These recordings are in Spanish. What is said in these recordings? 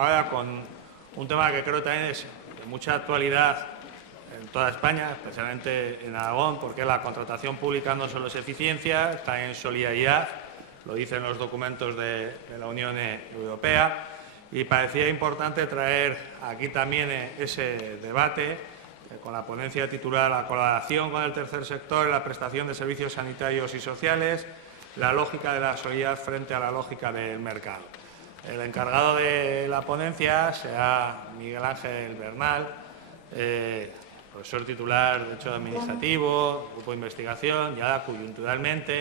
ahora con un tema que creo también es de mucha actualidad en toda España, especialmente en Aragón, porque la contratación pública no solo es eficiencia, está en solidaridad, lo dicen los documentos de la Unión Europea, y parecía importante traer aquí también ese debate con la ponencia titulada La colaboración con el tercer sector en la prestación de servicios sanitarios y sociales, la lógica de la solidaridad frente a la lógica del mercado. El encargado de la ponencia será Miguel Ángel Bernal, profesor titular de Derecho Administrativo, Grupo de Investigación, ya coyunturalmente,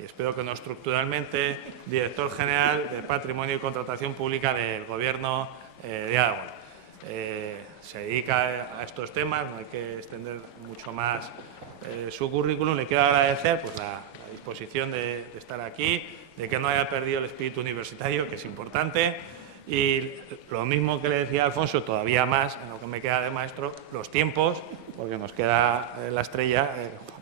y espero que no estructuralmente, director general de Patrimonio y Contratación Pública del Gobierno de Aragón. Se dedica a estos temas, no hay que extender mucho más su currículum. Le quiero agradecer pues, la disposición de estar aquí, de que no haya perdido el espíritu universitario, que es importante, y lo mismo que le decía Alfonso, todavía más, en lo que me queda de maestro, los tiempos, porque nos queda la estrella,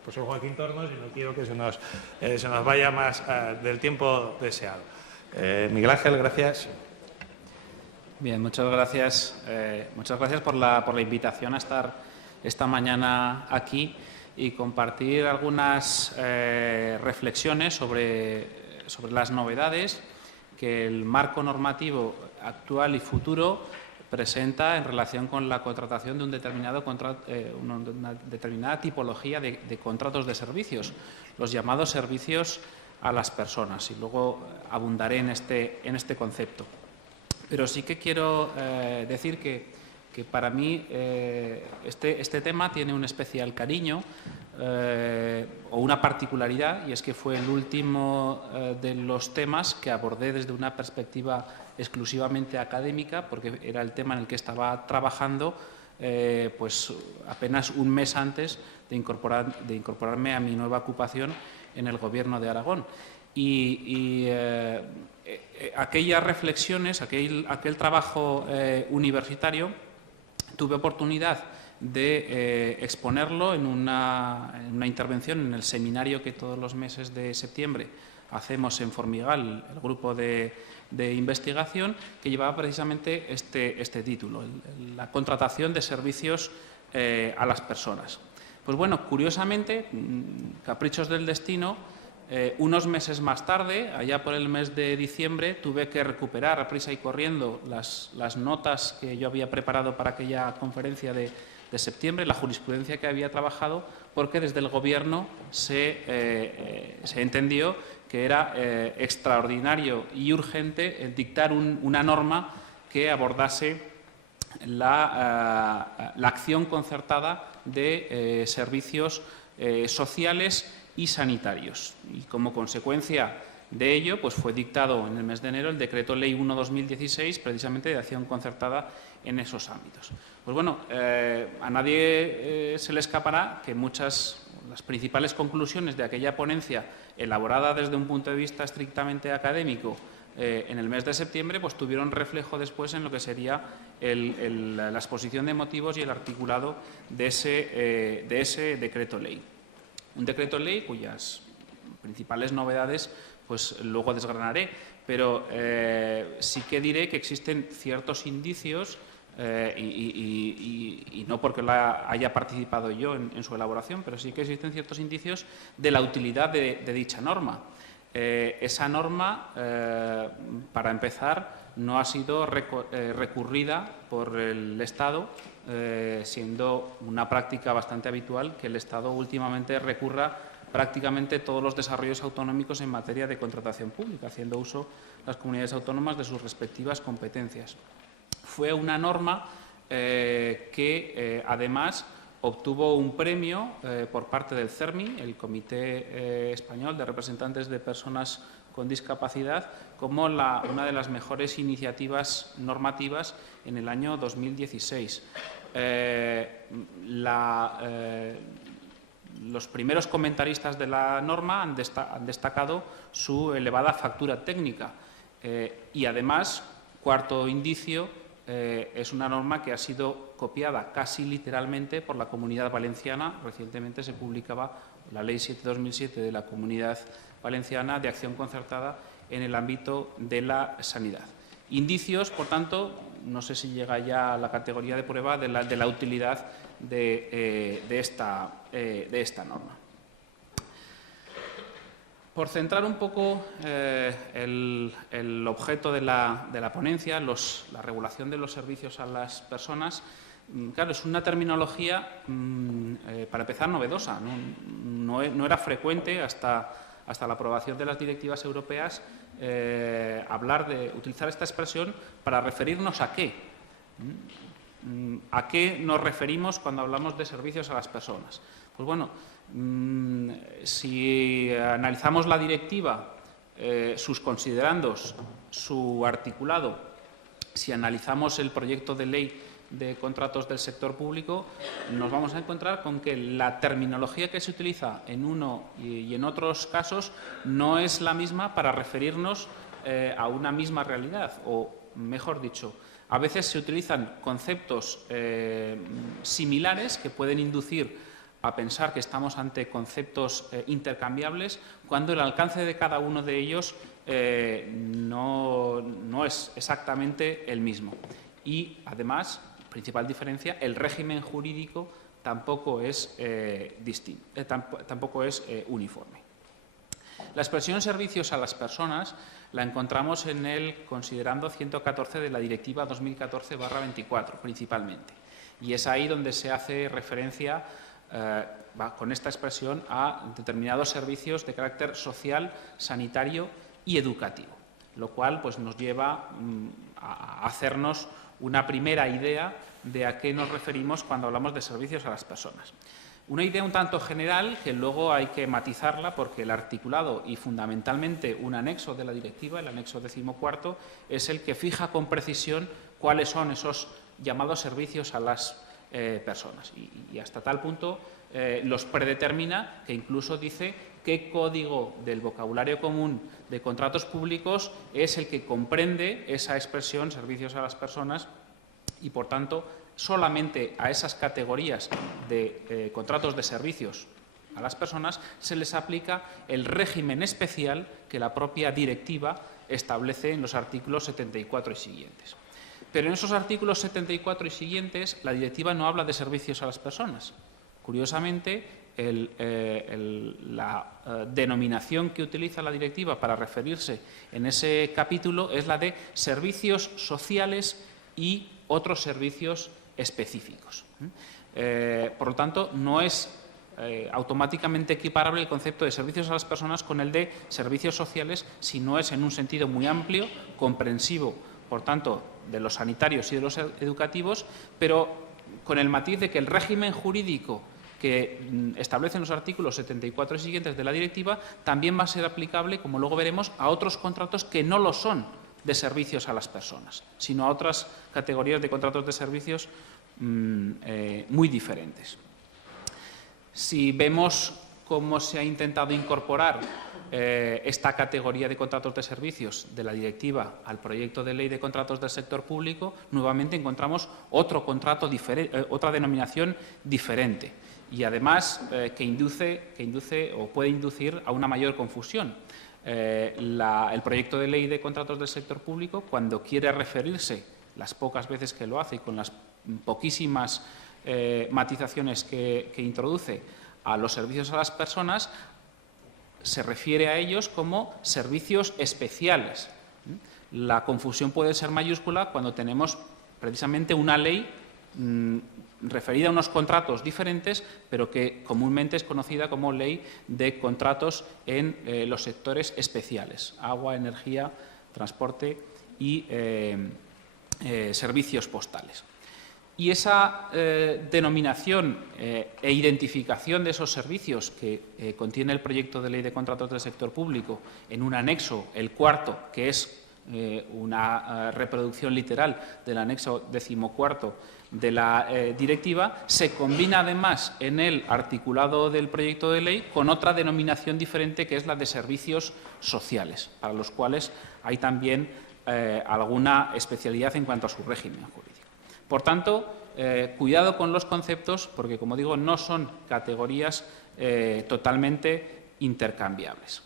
profesor Joaquín Tornos, y no quiero que se nos vaya más del tiempo deseado. Miguel Ángel, gracias. Bien, muchas gracias. Muchas gracias por la invitación a estar esta mañana aquí y compartir algunas reflexiones sobre las novedades que el marco normativo actual y futuro presenta en relación con la contratación de una determinada tipología de contratos de servicios, los llamados servicios a las personas. Y luego abundaré en este concepto. Pero sí que quiero decir que para mí este tema tiene un especial cariño o una particularidad, y es que fue el último de los temas que abordé desde una perspectiva exclusivamente académica, porque era el tema en el que estaba trabajando pues apenas un mes antes de incorporarme a mi nueva ocupación en el Gobierno de Aragón. Aquellas reflexiones, aquel trabajo universitario, tuve oportunidad de exponerlo en una intervención en el seminario que todos los meses de septiembre hacemos en Formigal, el grupo de investigación, que llevaba precisamente este título, la contratación de servicios a las personas. Pues bueno, curiosamente, caprichos del destino, unos meses más tarde, allá por el mes de diciembre, tuve que recuperar a prisa y corriendo las notas que yo había preparado para aquella conferencia de septiembre, la jurisprudencia que había trabajado, porque desde el Gobierno se entendió que era extraordinario y urgente dictar una norma que abordase la acción concertada de servicios sociales y sanitarios. Y como consecuencia de ello, pues fue dictado en el mes de enero el Decreto Ley 1/2016, precisamente de acción concertada en esos ámbitos. Pues bueno, a nadie se le escapará que las principales conclusiones de aquella ponencia, elaborada desde un punto de vista estrictamente académico, en el mes de septiembre, pues tuvieron reflejo después en lo que sería la exposición de motivos y el articulado de ese Decreto Ley. Un decreto ley cuyas principales novedades pues luego desgranaré, pero sí que diré que existen ciertos indicios, y no porque haya participado yo en su elaboración, pero sí que existen ciertos indicios de la utilidad de dicha norma. Esa norma, para empezar, no ha sido recurrida por el Estado, siendo una práctica bastante habitual que el Estado últimamente recurra prácticamente todos los desarrollos autonómicos en materia de contratación pública, haciendo uso las comunidades autónomas de sus respectivas competencias. Fue una norma que además obtuvo un premio por parte del CERMI, el Comité Español de Representantes de Personas con Discapacidad, como una de las mejores iniciativas normativas en el año 2016. Los primeros comentaristas de la norma han destacado su elevada factura técnica y además, cuarto indicio, es una norma que ha sido copiada casi literalmente por la Comunidad Valenciana. Recientemente se publicaba la Ley 7/2007 de la Comunidad Valenciana de acción concertada en el ámbito de la sanidad. Indicios, por tanto, no sé si llega ya a la categoría de prueba de la utilidad de esta norma. Por centrar un poco el objeto de la ponencia, la regulación de los servicios a las personas, claro, es una terminología, para empezar, novedosa. No era frecuente hasta la aprobación de las directivas europeas utilizar esta expresión para referirnos a qué. ¿A qué nos referimos cuando hablamos de servicios a las personas? Pues bueno, si analizamos la directiva, sus considerandos, su articulado, si analizamos el proyecto de ley de contratos del sector público, nos vamos a encontrar con que la terminología que se utiliza en uno y en otros casos no es la misma para referirnos a una misma realidad, o mejor dicho, a veces se utilizan conceptos similares que pueden inducir a pensar que estamos ante conceptos intercambiables, cuando el alcance de cada uno de ellos no es exactamente el mismo. Y, además, principal diferencia, el régimen jurídico tampoco es uniforme. La expresión servicios a las personas la encontramos en el considerando 114 de la Directiva 2014/24, principalmente. Y es ahí donde se hace referencia con esta expresión a determinados servicios de carácter social, sanitario y educativo, lo cual pues, nos lleva a hacernos una primera idea de a qué nos referimos cuando hablamos de servicios a las personas. Una idea un tanto general que luego hay que matizarla porque el articulado y fundamentalmente un anexo de la directiva, el anexo 14, es el que fija con precisión cuáles son esos llamados servicios a las personas y hasta tal punto los predetermina que incluso dice qué código del vocabulario común de contratos públicos es el que comprende esa expresión servicios a las personas y, por tanto, solamente a esas categorías de contratos de servicios a las personas se les aplica el régimen especial que la propia directiva establece en los artículos 74 y siguientes. Pero en esos artículos 74 y siguientes la directiva no habla de servicios a las personas. Curiosamente, la denominación que utiliza la directiva para referirse en ese capítulo es la de servicios sociales y otros servicios específicos. Por lo tanto, no es automáticamente equiparable el concepto de servicios a las personas con el de servicios sociales, si no es en un sentido muy amplio, comprensivo, por tanto, de los sanitarios y de los educativos, pero con el matiz de que el régimen jurídico que establecen los artículos 74 y siguientes de la directiva también va a ser aplicable, como luego veremos, a otros contratos que no lo son de servicios a las personas, sino a otras categorías de contratos de servicios muy diferentes. Si vemos cómo se ha intentado incorporar esta categoría de contratos de servicios de la directiva al proyecto de ley de contratos del sector público, nuevamente encontramos otro contrato diferente, otra denominación diferente y además que induce o puede inducir a una mayor confusión. El proyecto de ley de contratos del sector público, cuando quiere referirse, las pocas veces que lo hace y con las poquísimas matizaciones que introduce a los servicios a las personas, se refiere a ellos como servicios especiales. La confusión puede ser mayúscula cuando tenemos precisamente una ley referida a unos contratos diferentes, pero que comúnmente es conocida como ley de contratos en los sectores especiales: agua, energía, transporte y servicios postales. Y esa denominación e identificación de esos servicios que contiene el proyecto de ley de contratos del sector público en un anexo, el cuarto, que es una reproducción literal del anexo 14 de la directiva, se combina además en el articulado del proyecto de ley con otra denominación diferente, que es la de servicios sociales, para los cuales hay también alguna especialidad en cuanto a su régimen jurídico. Por tanto, cuidado con los conceptos, porque, como digo, no son categorías totalmente intercambiables.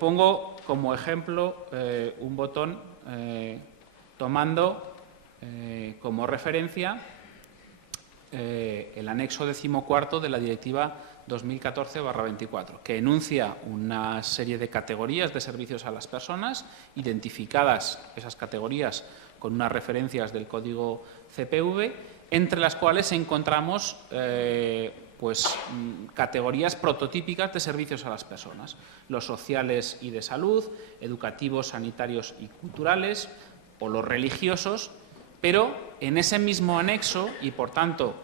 Pongo como ejemplo un botón tomando como referencia el anexo 14 de la Directiva 2014/24, que enuncia una serie de categorías de servicios a las personas, identificadas esas categorías con unas referencias del código CPV, entre las cuales encontramos categorías prototípicas de servicios a las personas: los sociales y de salud, educativos, sanitarios y culturales, o los religiosos, pero en ese mismo anexo y, por tanto,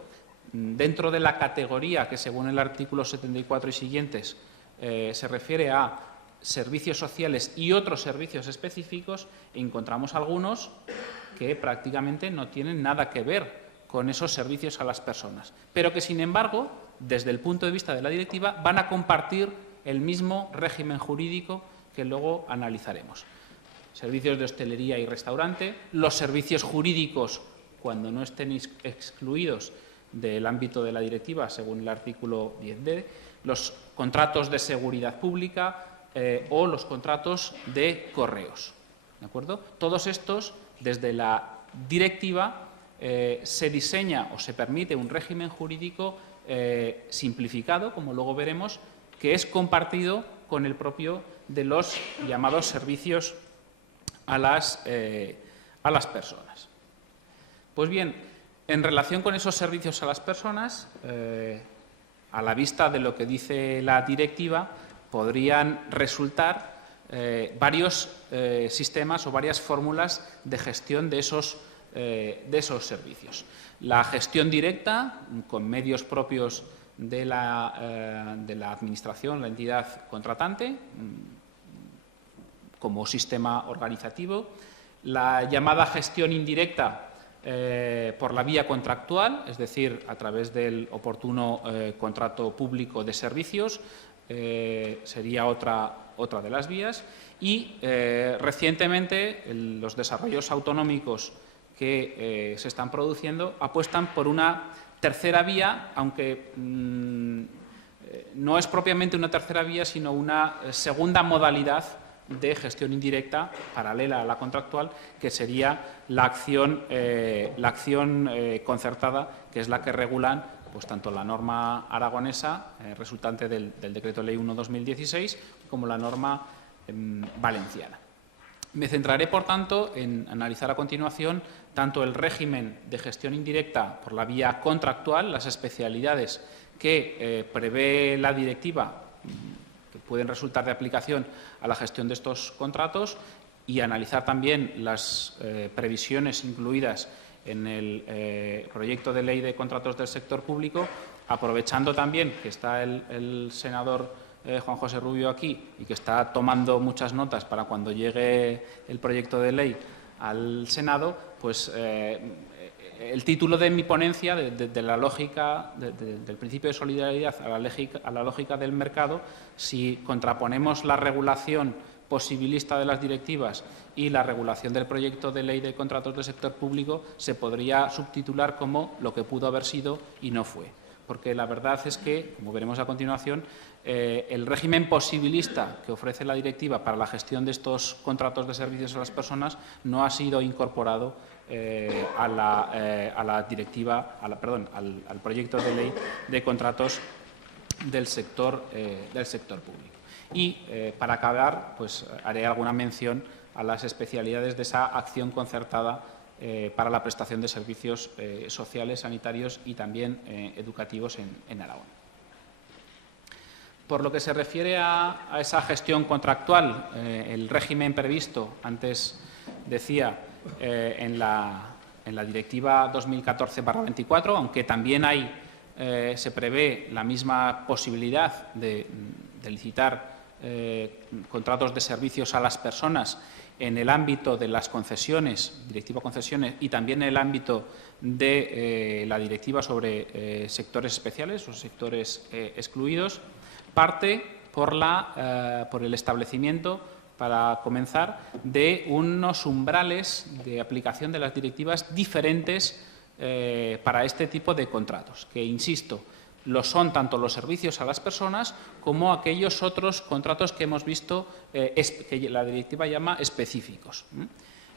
dentro de la categoría que, según el artículo 74 y siguientes, se refiere a servicios sociales y otros servicios específicos, encontramos algunos que prácticamente no tienen nada que ver con esos servicios a las personas, pero que, sin embargo, desde el punto de vista de la directiva, van a compartir el mismo régimen jurídico que luego analizaremos. Servicios de hostelería y restaurante, los servicios jurídicos, cuando no estén excluidos del ámbito de la directiva, según el artículo 10d, los contratos de seguridad pública o los contratos de correos. ¿De acuerdo? Todos estos, desde la directiva, se diseña o se permite un régimen jurídico simplificado, como luego veremos, que es compartido con el propio de los llamados servicios a las personas. Pues bien, en relación con esos servicios a las personas, a la vista de lo que dice la directiva, podrían resultar varios sistemas o varias fórmulas de gestión de esos servicios. La gestión directa, con medios propios de la Administración, la entidad contratante, como sistema organizativo; la llamada gestión indirecta por la vía contractual, es decir, a través del oportuno contrato público de servicios, sería otra de las vías; y recientemente los desarrollos autonómicos que se están produciendo apuestan por una tercera vía, aunque no es propiamente una tercera vía, sino una segunda modalidad de gestión indirecta paralela a la contractual, que sería la acción concertada, que es la que regulan pues tanto la norma aragonesa resultante del Decreto Ley 1/2016 como la norma valenciana. Me centraré, por tanto, en analizar a continuación tanto el régimen de gestión indirecta por la vía contractual, las especialidades que prevé la directiva que pueden resultar de aplicación a la gestión de estos contratos, y analizar también las previsiones incluidas en el proyecto de ley de contratos del sector público, aprovechando también que está el senador Juan José Rubio aquí y que está tomando muchas notas para cuando llegue el proyecto de ley al Senado, pues el título de mi ponencia, de la lógica, del principio de solidaridad a la lógica del mercado, si contraponemos la regulación posibilista de las directivas y la regulación del proyecto de ley de contratos del sector público, se podría subtitular como lo que pudo haber sido y no fue. Porque la verdad es que, como veremos a continuación, el régimen posibilista que ofrece la directiva para la gestión de estos contratos de servicios a las personas no ha sido incorporado al proyecto de ley de contratos del sector público. Y, para acabar, pues haré alguna mención a las especialidades de esa acción concertada para la prestación de servicios sociales, sanitarios y también educativos en Aragón. Por lo que se refiere a esa gestión contractual, el régimen previsto, antes decía, en la Directiva 2014/24, aunque también se prevé la misma posibilidad de licitar contratos de servicios a las personas en el ámbito de las concesiones, Directiva Concesiones, y también en el ámbito de la Directiva sobre sectores especiales o sectores excluidos, parte por el establecimiento, para comenzar, de unos umbrales de aplicación de las directivas diferentes para este tipo de contratos, que, insisto, lo son tanto los servicios a las personas como aquellos otros contratos que hemos visto que la directiva llama específicos.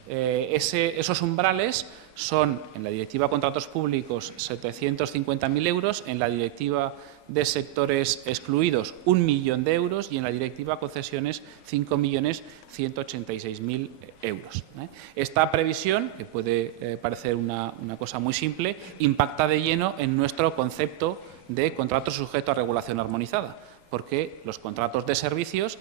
Esos umbrales son, en la Directiva de Contratos Públicos, 750.000 euros, en la Directiva de Sectores Excluidos, 1 millón de euros y en la Directiva de Concesiones, 5.186.000 euros. Esta previsión, que puede parecer una cosa muy simple, impacta de lleno en nuestro concepto de contrato sujeto a regulación armonizada, porque los contratos de servicios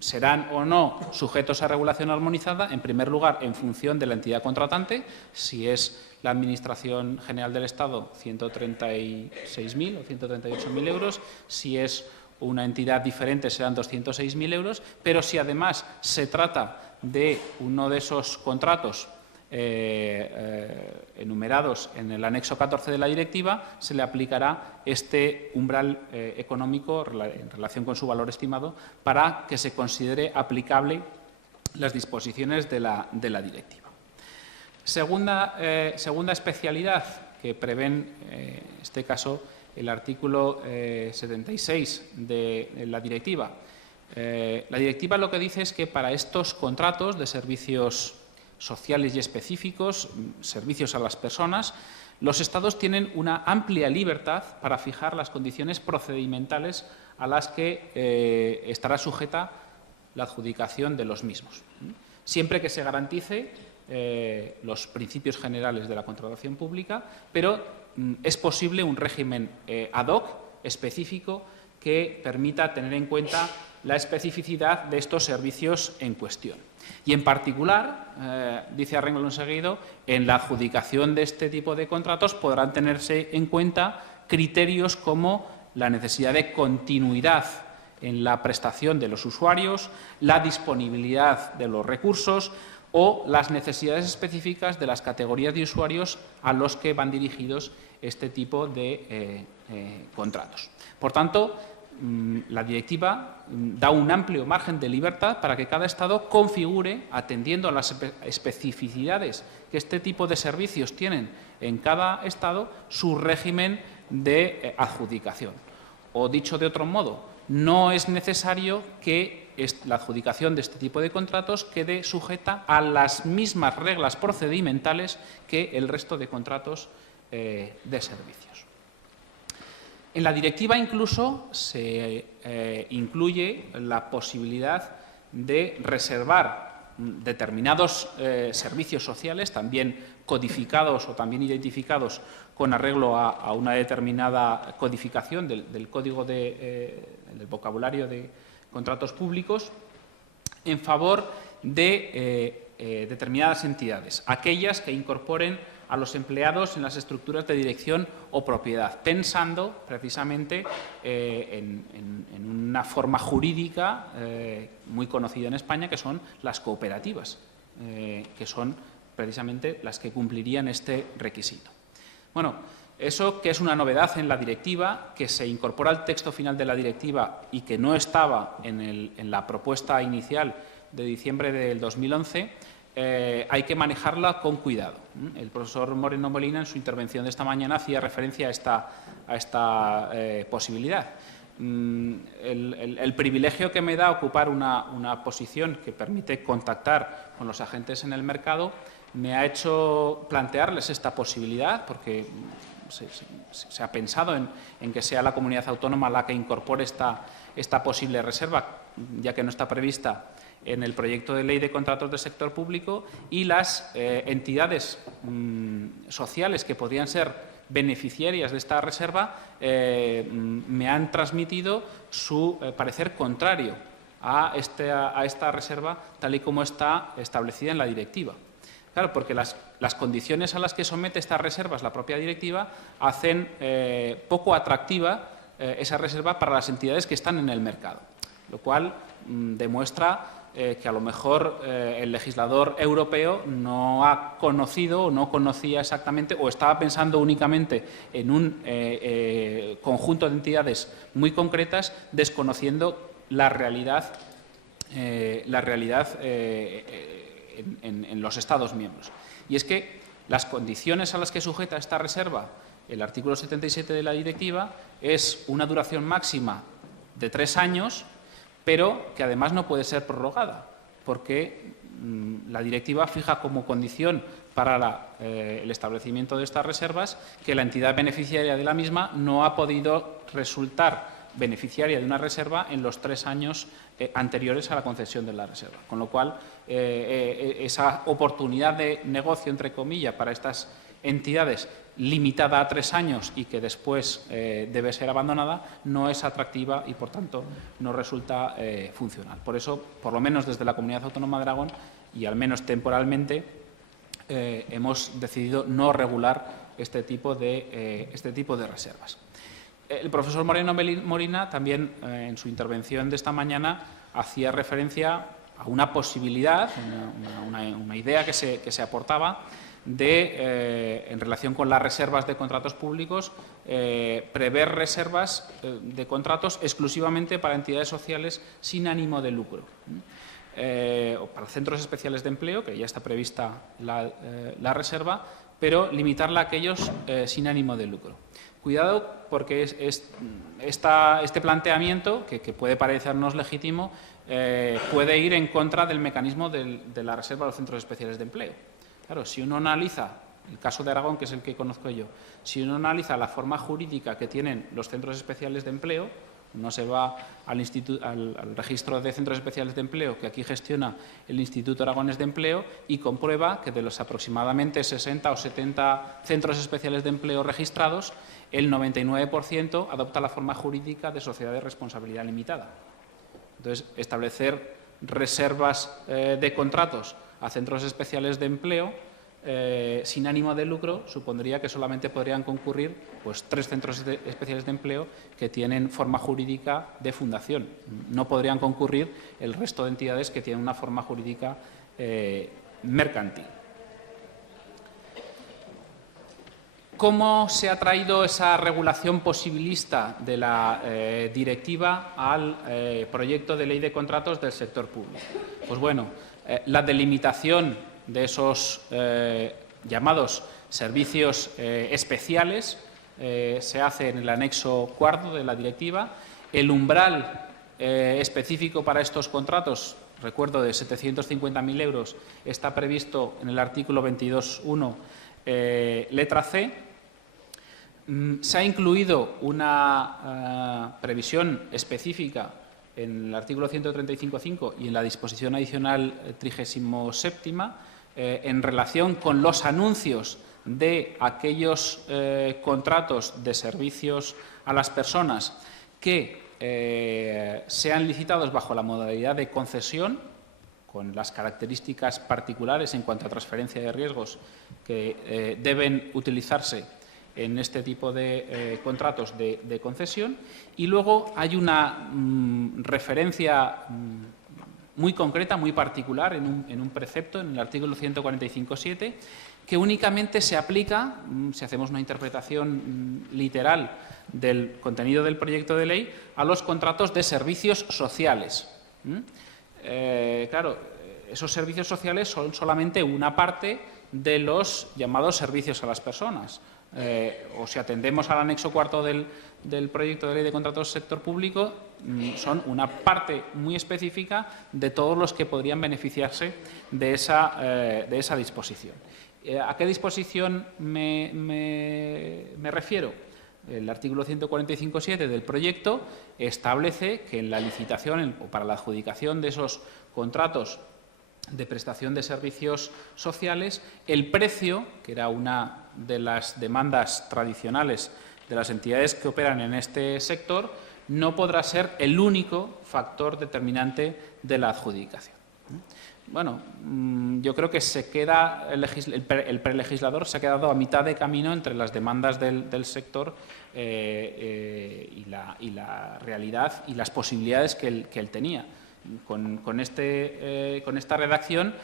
serán o no sujetos a regulación armonizada, en primer lugar, en función de la entidad contratante. Si es la Administración General del Estado, 136.000 o 138.000 euros. Si es una entidad diferente, serán 206.000 euros. Pero si además se trata de uno de esos contratos enumerados en el anexo 14 de la directiva, se le aplicará este umbral económico en relación con su valor estimado para que se considere aplicable las disposiciones de la directiva. Segunda especialidad que prevén, en este caso, el artículo 76 de la directiva. La directiva lo que dice es que para estos contratos de servicios sociales y específicos, servicios a las personas, los Estados tienen una amplia libertad para fijar las condiciones procedimentales a las que estará sujeta la adjudicación de los mismos, siempre que se garantice los principios generales de la contratación pública, pero es posible un régimen ad hoc específico que permita tener en cuenta la especificidad de estos servicios en cuestión. Y, en particular, dice a renglón seguido, en la adjudicación de este tipo de contratos podrán tenerse en cuenta criterios como la necesidad de continuidad en la prestación de los usuarios, la disponibilidad de los recursos o las necesidades específicas de las categorías de usuarios a los que van dirigidos este tipo de contratos. Por tanto, la directiva da un amplio margen de libertad para que cada Estado configure, atendiendo a las especificidades que este tipo de servicios tienen en cada Estado, su régimen de adjudicación. O, dicho de otro modo, no es necesario que la adjudicación de este tipo de contratos quede sujeta a las mismas reglas procedimentales que el resto de contratos de servicios. En la directiva incluso se incluye la posibilidad de reservar determinados servicios sociales, también codificados o también identificados con arreglo a una determinada codificación del código del vocabulario de contratos públicos, en favor de determinadas entidades, aquellas que incorporen a los empleados en las estructuras de dirección o propiedad, pensando precisamente en una forma jurídica muy conocida en España, que son las cooperativas, que son precisamente las que cumplirían este requisito. Bueno, eso que es una novedad en la directiva, que se incorpora al texto final de la directiva y que no estaba en la propuesta inicial de diciembre del 2011, hay que manejarla con cuidado. El profesor Moreno Molina, en su intervención de esta mañana, hacía referencia a esta posibilidad. El privilegio que me da ocupar una posición que permite contactar con los agentes en el mercado me ha hecho plantearles esta posibilidad, porque se ha pensado en que sea la comunidad autónoma la que incorpore esta posible reserva, ya que no está prevista en el proyecto de ley de contratos del sector público, y las entidades sociales que podrían ser beneficiarias de esta reserva me han transmitido su parecer contrario a esta reserva tal y como está establecida en la directiva. Claro, porque las condiciones a las que somete estas reservas la propia directiva hacen poco atractiva esa reserva para las entidades que están en el mercado, lo cual demuestra que a lo mejor el legislador europeo no ha conocido o no conocía exactamente, o estaba pensando únicamente en un conjunto de entidades muy concretas, desconociendo la realidad en los Estados miembros. Y es que las condiciones a las que sujeta esta reserva el artículo 77 de la directiva es una duración máxima de 3 años, pero que además no puede ser prorrogada, porque la directiva fija como condición para el establecimiento de estas reservas que la entidad beneficiaria de la misma no ha podido resultar beneficiaria de una reserva en los 3 años anteriores a la concesión de la reserva. Con lo cual, esa oportunidad de negocio, entre comillas, para estas entidades limitada a 3 años y que después debe ser abandonada, no es atractiva y, por tanto, no resulta funcional. Por eso, por lo menos desde la Comunidad Autónoma de Aragón, y al menos temporalmente, hemos decidido no regular este tipo de reservas. El profesor Moreno Molina también en su intervención de esta mañana hacía referencia a una posibilidad, una idea que se aportaba en relación con las reservas de contratos públicos, prever reservas de contratos exclusivamente para entidades sociales sin ánimo de lucro. O para centros especiales de empleo, que ya está prevista la reserva, pero limitarla a aquellos sin ánimo de lucro. Cuidado, porque este planteamiento, que puede parecernos legítimo, puede ir en contra del mecanismo de la reserva de los centros especiales de empleo. Claro, si uno analiza, el caso de Aragón, que es el que conozco yo, si uno analiza la forma jurídica que tienen los centros especiales de empleo, uno se va al registro de centros especiales de empleo que aquí gestiona el Instituto Aragonés de Empleo y comprueba que de los aproximadamente 60 o 70 centros especiales de empleo registrados, el 99% adopta la forma jurídica de sociedad de responsabilidad limitada. Entonces, establecer reservas de contratos a centros especiales de empleo sin ánimo de lucro supondría que solamente podrían concurrir 3 centros especiales de empleo que tienen forma jurídica de fundación. No podrían concurrir el resto de entidades que tienen una forma jurídica mercantil. ¿Cómo se ha traído esa regulación posibilista de la directiva al proyecto de ley de contratos del sector público? Pues bueno, la delimitación de esos llamados servicios especiales se hace en el anexo 4 de la directiva. El umbral específico para estos contratos, recuerdo, de 750.000 euros, está previsto en el artículo 22.1, letra C. Se ha incluido una previsión específica en el artículo 135.5 y en la disposición adicional 37ª en relación con los anuncios de aquellos contratos de servicios a las personas que sean licitados bajo la modalidad de concesión, con las características particulares en cuanto a transferencia de riesgos que deben utilizarse en este tipo de contratos de concesión. Y luego hay una referencia muy concreta, muy particular, en un precepto, en el artículo 145.7, que únicamente se aplica, si hacemos una interpretación literal del contenido del proyecto de ley, a los contratos de servicios sociales. Claro, esos servicios sociales son solamente una parte de los llamados servicios a las personas. O si atendemos al anexo 4 del proyecto de ley de contratos del sector público, son una parte muy específica de todos los que podrían beneficiarse de esa disposición. ¿A qué disposición me refiero? El artículo 145.7 del proyecto establece que en la licitación o para la adjudicación de esos contratos de prestación de servicios sociales, el precio, que era una de las demandas tradicionales de las entidades que operan en este sector, no podrá ser el único factor determinante de la adjudicación. Bueno, yo creo que se queda el prelegislador se ha quedado a mitad de camino entre las demandas del sector y la realidad y las posibilidades que él tenía. Con esta redacción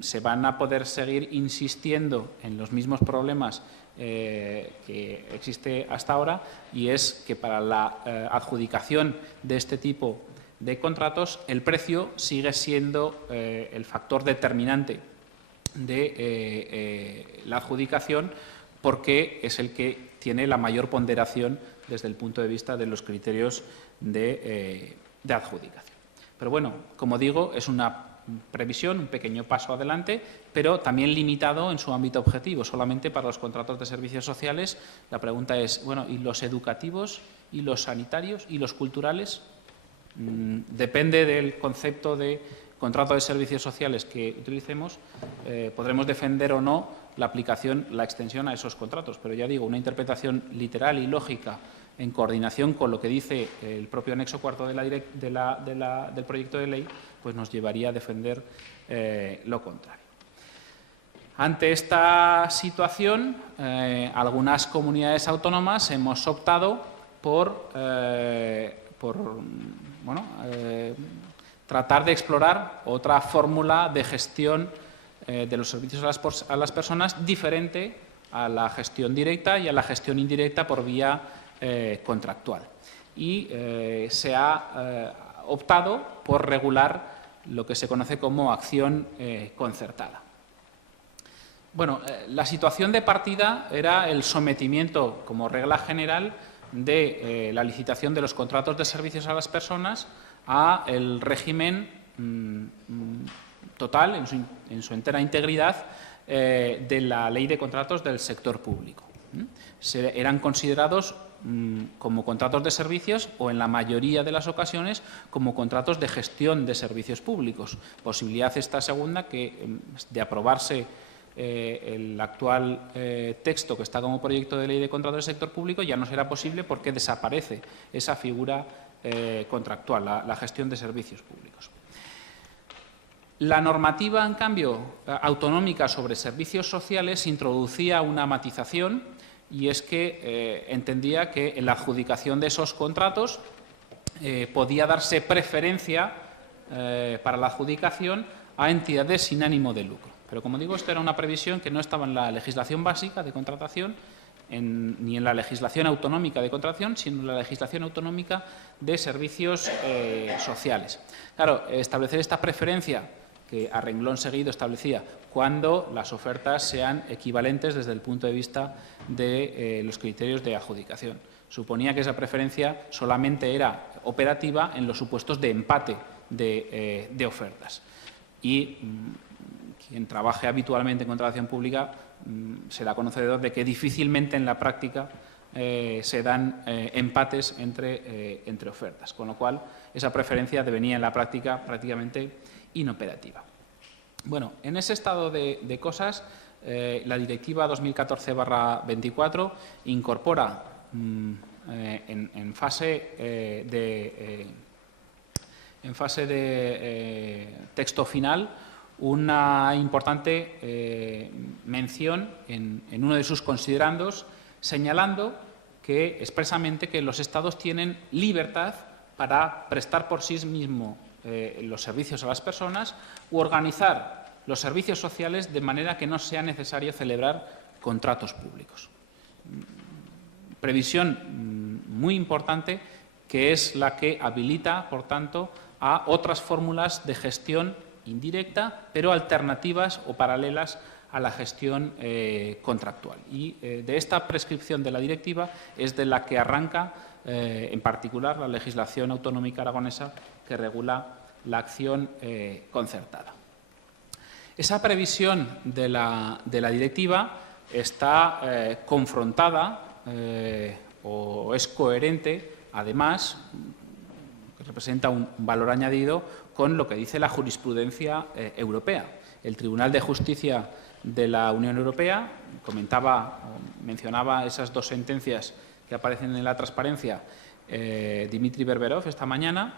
se van a poder seguir insistiendo en los mismos problemas que existe hasta ahora, y es que para la adjudicación de este tipo de contratos el precio sigue siendo el factor determinante de la adjudicación, porque es el que tiene la mayor ponderación desde el punto de vista de los criterios de adjudicación. Pero bueno, como digo, es una previsión, un pequeño paso adelante, pero también limitado en su ámbito objetivo, solamente para los contratos de servicios sociales. La pregunta es, bueno, ¿y los educativos, y los sanitarios, y los culturales? Depende del concepto de contrato de servicios sociales que utilicemos, podremos defender o no la aplicación, la extensión a esos contratos. Pero ya digo, una interpretación literal y lógica en coordinación con lo que dice el propio anexo cuarto del proyecto de ley, pues nos llevaría a defender lo contrario. Ante esta situación, algunas comunidades autónomas hemos optado por tratar de explorar otra fórmula de gestión de los servicios a las personas diferente a la gestión directa y a la gestión indirecta por vía contractual. Y se ha optado por regular lo que se conoce como acción concertada. Bueno, la situación de partida era el sometimiento, como regla general, de la licitación de los contratos de servicios a las personas a el régimen total, en su entera integridad, de la Ley de Contratos del Sector Público. Eran considerados como contratos de servicios o, en la mayoría de las ocasiones, como contratos de gestión de servicios públicos. Posibilidad esta segunda que, de aprobarse el actual texto que está como proyecto de ley de contratos del sector público, ya no será posible porque desaparece esa figura contractual, la gestión de servicios públicos. La normativa, en cambio, autonómica sobre servicios sociales introducía una matización, y es que entendía que en la adjudicación de esos contratos podía darse preferencia para la adjudicación a entidades sin ánimo de lucro. Pero, como digo, esto era una previsión que no estaba en la legislación básica de contratación, ni en la legislación autonómica de contratación, sino en la legislación autonómica de servicios sociales. Claro, establecer esta preferencia, que a renglón seguido establecía cuando las ofertas sean equivalentes desde el punto de vista de los criterios de adjudicación. Suponía que esa preferencia solamente era operativa en los supuestos de empate de ofertas. Y quien trabaje habitualmente en contratación pública será conocedor de que difícilmente en la práctica se dan empates entre ofertas, con lo cual esa preferencia devenía en la práctica prácticamente inoperativa. Bueno, en ese estado de cosas, la Directiva 2014/24 incorpora en fase de texto final una importante mención en uno de sus considerandos, señalando que expresamente que los Estados tienen libertad para prestar por sí mismos los servicios a las personas u organizar los servicios sociales de manera que no sea necesario celebrar contratos públicos. Previsión muy importante, que es la que habilita, por tanto, a otras fórmulas de gestión indirecta, pero alternativas o paralelas a la gestión contractual. Y de esta prescripción de la directiva es de la que arranca, en particular, la legislación autonómica aragonesa que regula la acción concertada. Esa previsión de la directiva está confrontada o es coherente, además, que representa un valor añadido con lo que dice la jurisprudencia europea. El Tribunal de Justicia de la Unión Europea mencionaba esas dos sentencias que aparecen en la transparencia, Dimitri Berberov esta mañana,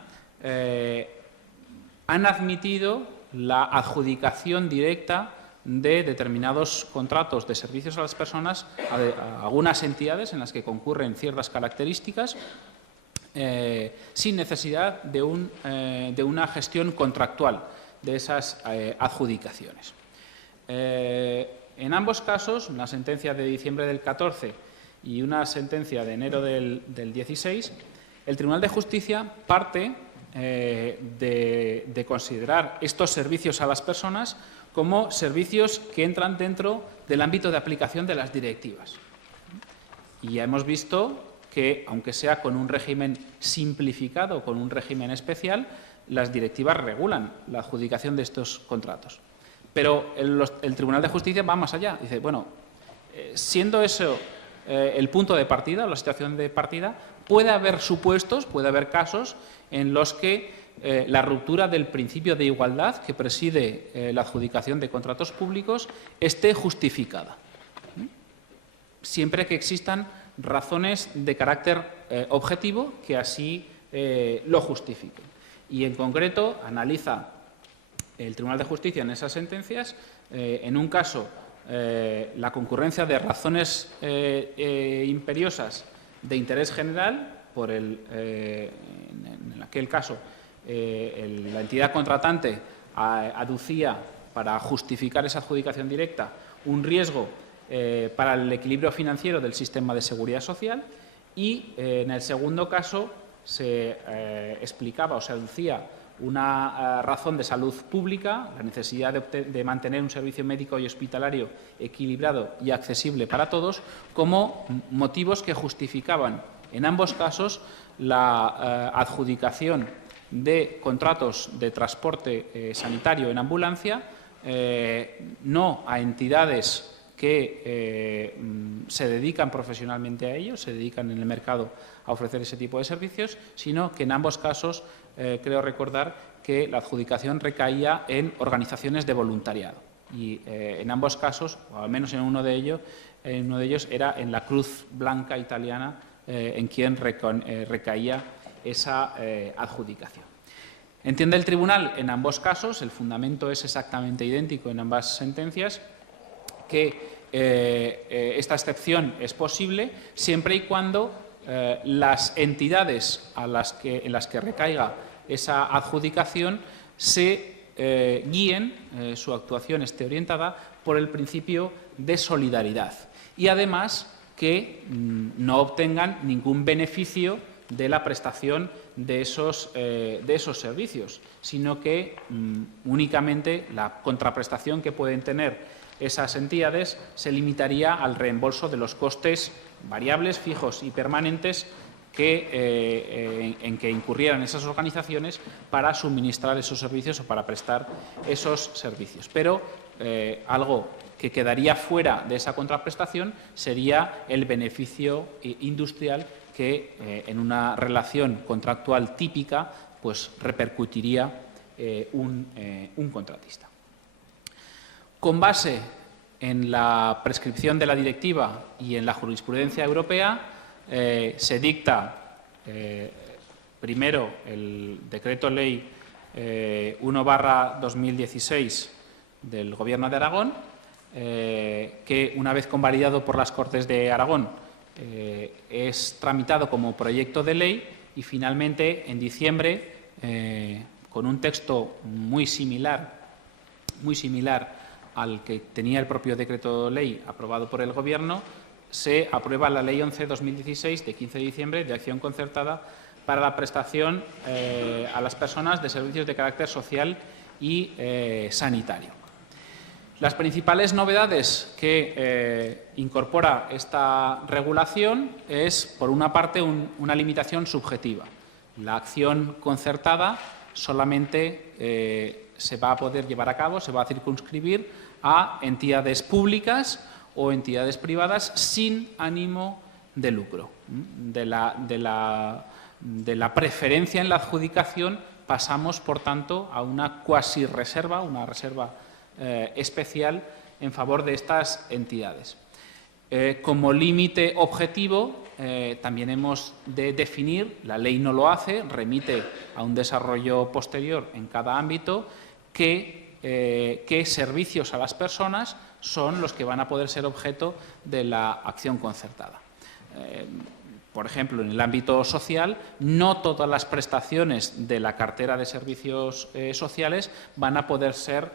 han admitido la adjudicación directa de determinados contratos de servicios a las personas a algunas entidades en las que concurren ciertas características, sin necesidad de una gestión contractual de esas adjudicaciones. En ambos casos, una sentencia de diciembre del 14 y una sentencia de enero del 16, el Tribunal de Justicia parte de considerar estos servicios a las personas como servicios que entran dentro del ámbito de aplicación de las directivas. Y ya hemos visto que, aunque sea con un régimen simplificado, con un régimen especial, las directivas regulan la adjudicación de estos contratos. Pero el Tribunal de Justicia va más allá. Dice, bueno, siendo eso el punto de partida o la situación de partida, puede haber supuestos, puede haber casos en los que la ruptura del principio de igualdad que preside la adjudicación de contratos públicos esté justificada, siempre que existan razones de carácter objetivo que así lo justifiquen. Y, en concreto, analiza el Tribunal de Justicia en esas sentencias, en un caso, la concurrencia de razones imperiosas de interés general, en aquel caso, la entidad contratante aducía para justificar esa adjudicación directa un riesgo para el equilibrio financiero del sistema de seguridad social y, en el segundo caso, se explicaba o se aducía una razón de salud pública, la necesidad de mantener un servicio médico y hospitalario equilibrado y accesible para todos, como motivos que justificaban, en ambos casos, la adjudicación de contratos de transporte sanitario en ambulancia, no a entidades que se dedican profesionalmente a ello, se dedican en el mercado a ofrecer ese tipo de servicios, sino que en ambos casos creo recordar que la adjudicación recaía en organizaciones de voluntariado. Y en ambos casos, o al menos en uno de ellos era en la Cruz Blanca italiana en quien recaía esa adjudicación. Entiende el Tribunal en ambos casos, el fundamento es exactamente idéntico en ambas sentencias, que esta excepción es posible siempre y cuando las entidades en las que recaiga esa adjudicación se guíen, su actuación esté orientada por el principio de solidaridad y, además, que no obtengan ningún beneficio de la prestación de esos servicios, sino que únicamente la contraprestación que pueden tener esas entidades se limitaría al reembolso de los costes variables, fijos y permanentes en que incurrieran esas organizaciones para suministrar esos servicios o para prestar esos servicios. Pero algo que quedaría fuera de esa contraprestación sería el beneficio industrial que en una relación contractual típica pues repercutiría un contratista. Con base en la prescripción de la directiva y en la jurisprudencia europea, se dicta primero el Decreto Ley 1/2016 del Gobierno de Aragón, que, una vez convalidado por las Cortes de Aragón, es tramitado como proyecto de ley y, finalmente, en diciembre, con un texto muy similar al que tenía el propio decreto ley aprobado por el Gobierno, se aprueba la Ley 11/2016 de 15 de diciembre de acción concertada para la prestación a las personas de servicios de carácter social y sanitario. Las principales novedades que incorpora esta regulación es, por una parte, una limitación subjetiva. La acción concertada solamente se va a poder llevar a cabo, se va a circunscribir a entidades públicas o entidades privadas sin ánimo de lucro. De la preferencia en la adjudicación pasamos, por tanto, a una cuasi-reserva, una reserva especial en favor de estas entidades. Como límite objetivo, también hemos de definir, la ley no lo hace, remite a un desarrollo posterior en cada ámbito, qué servicios a las personas son los que van a poder ser objeto de la acción concertada. Por ejemplo, en el ámbito social, no todas las prestaciones de la cartera de servicios sociales van a poder ser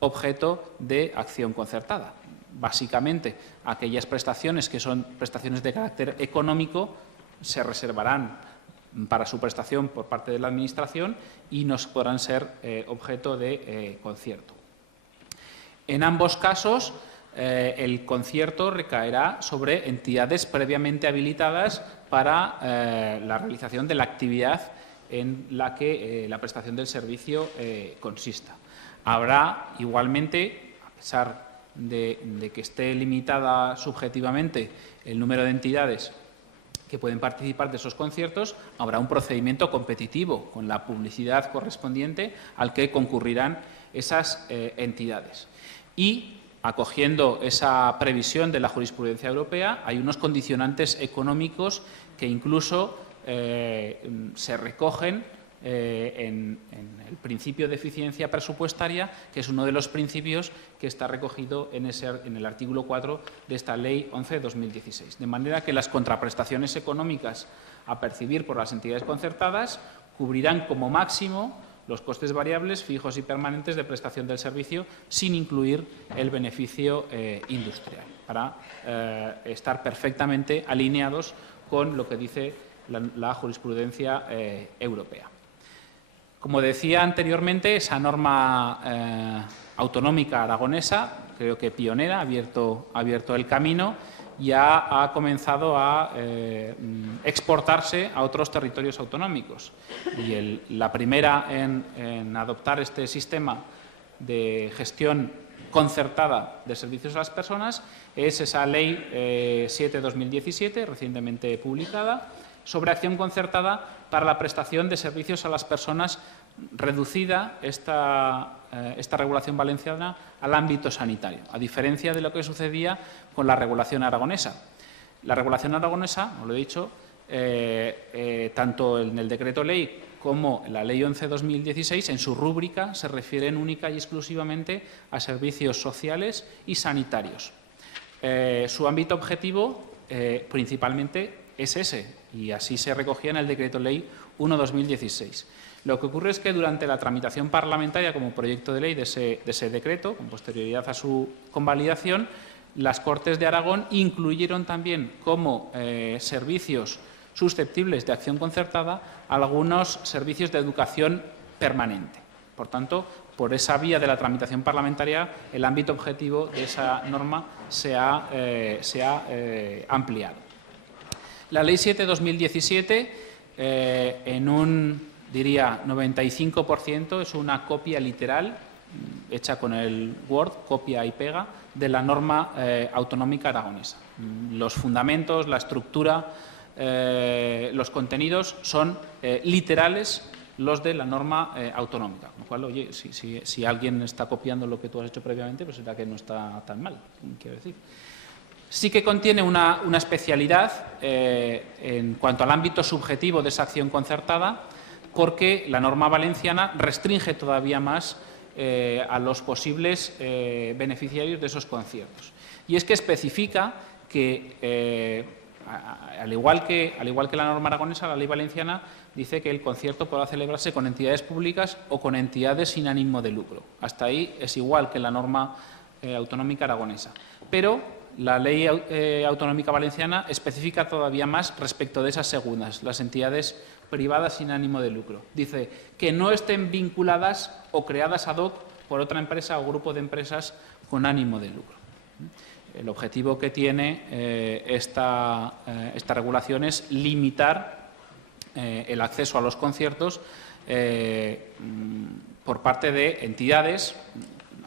objeto de acción concertada. Básicamente, aquellas prestaciones que son prestaciones de carácter económico se reservarán para su prestación por parte de la Administración y no podrán ser objeto de concierto. En ambos casos, el concierto recaerá sobre entidades previamente habilitadas para la realización de la actividad en la que la prestación del servicio consista. Habrá igualmente, a pesar de que esté limitada subjetivamente el número de entidades que pueden participar de esos conciertos, habrá un procedimiento competitivo con la publicidad correspondiente al que concurrirán esas entidades. Y, acogiendo esa previsión de la jurisprudencia europea, hay unos condicionantes económicos que incluso se recogen en el principio de eficiencia presupuestaria, que es uno de los principios que está recogido en el artículo 4 de esta Ley 11/2016. De manera que las contraprestaciones económicas a percibir por las entidades concertadas cubrirán como máximo los costes variables, fijos y permanentes de prestación del servicio, sin incluir el beneficio industrial, para estar perfectamente alineados con lo que dice la jurisprudencia europea. Como decía anteriormente, esa norma autonómica aragonesa, creo que pionera, ha abierto el camino, ya ha comenzado a exportarse a otros territorios autonómicos. Y la primera en adoptar este sistema de gestión concertada de servicios a las personas es esa Ley 7/2017, recientemente publicada, sobre acción concertada para la prestación de servicios a las personas, reducida esta regulación valenciana al ámbito sanitario, a diferencia de lo que sucedía con la regulación aragonesa. La regulación aragonesa, os lo he dicho, tanto en el decreto ley como en la Ley 11/2016, en su rúbrica se refieren única y exclusivamente a servicios sociales y sanitarios. Su ámbito objetivo principalmente es ese, y así se recogía en el decreto ley 1/2016. Lo que ocurre es que durante la tramitación parlamentaria como proyecto de ley de ese decreto, con posterioridad a su convalidación, las Cortes de Aragón incluyeron también como servicios susceptibles de acción concertada algunos servicios de educación permanente. Por tanto, por esa vía de la tramitación parlamentaria, el ámbito objetivo de esa norma se ha ampliado. La Ley 7/2017, en un, diría, 95%, es una copia literal, hecha con el Word, copia y pega, de la norma autonómica aragonesa. Los fundamentos, la estructura, los contenidos son literales los de la norma autonómica. Con lo cual, oye, si alguien está copiando lo que tú has hecho previamente, pues será que no está tan mal, quiero decir. Sí que contiene una especialidad en cuanto al ámbito subjetivo de esa acción concertada, porque la norma valenciana restringe todavía más a los posibles beneficiarios de esos conciertos. Y es que especifica que, al igual que la norma aragonesa, la ley valenciana dice que el concierto podrá celebrarse con entidades públicas o con entidades sin ánimo de lucro. Hasta ahí es igual que la norma autonómica aragonesa. Pero la ley autonómica valenciana especifica todavía más respecto de esas segundas, las entidades privadas sin ánimo de lucro. Dice que no estén vinculadas o creadas ad hoc por otra empresa o grupo de empresas con ánimo de lucro. El objetivo que tiene esta regulación es limitar el acceso a los conciertos por parte de entidades.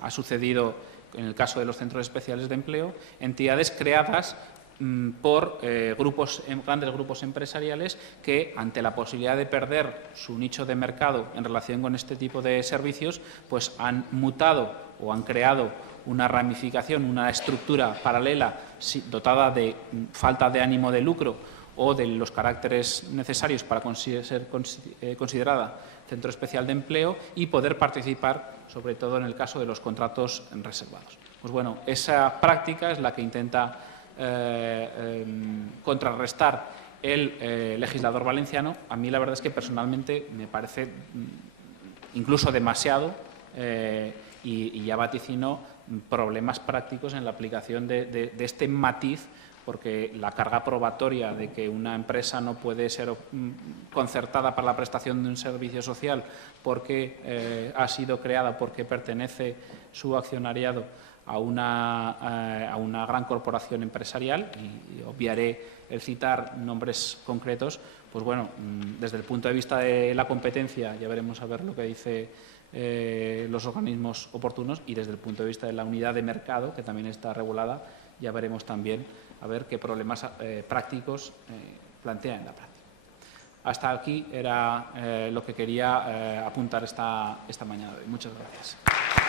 Ha sucedido en el caso de los centros especiales de empleo, entidades creadas por grandes grupos empresariales que, ante la posibilidad de perder su nicho de mercado en relación con este tipo de servicios, pues han mutado o han creado una ramificación, una estructura paralela dotada de falta de ánimo de lucro o de los caracteres necesarios para ser considerada centro especial de empleo y poder participar, sobre todo en el caso de los contratos reservados. Pues bueno, esa práctica es la que intenta contrarrestar el legislador valenciano. A mí la verdad es que personalmente me parece incluso demasiado y ya vaticino problemas prácticos en la aplicación de este matiz, porque la carga probatoria de que una empresa no puede ser concertada para la prestación de un servicio social porque ha sido creada, porque pertenece su accionariado a una gran corporación empresarial, y obviaré el citar nombres concretos, pues bueno, desde el punto de vista de la competencia ya veremos a ver lo que dice los organismos oportunos, y desde el punto de vista de la unidad de mercado, que también está regulada, ya veremos también a ver qué problemas prácticos plantea en la práctica. Hasta aquí era lo que quería apuntar esta mañana de hoy. Muchas gracias.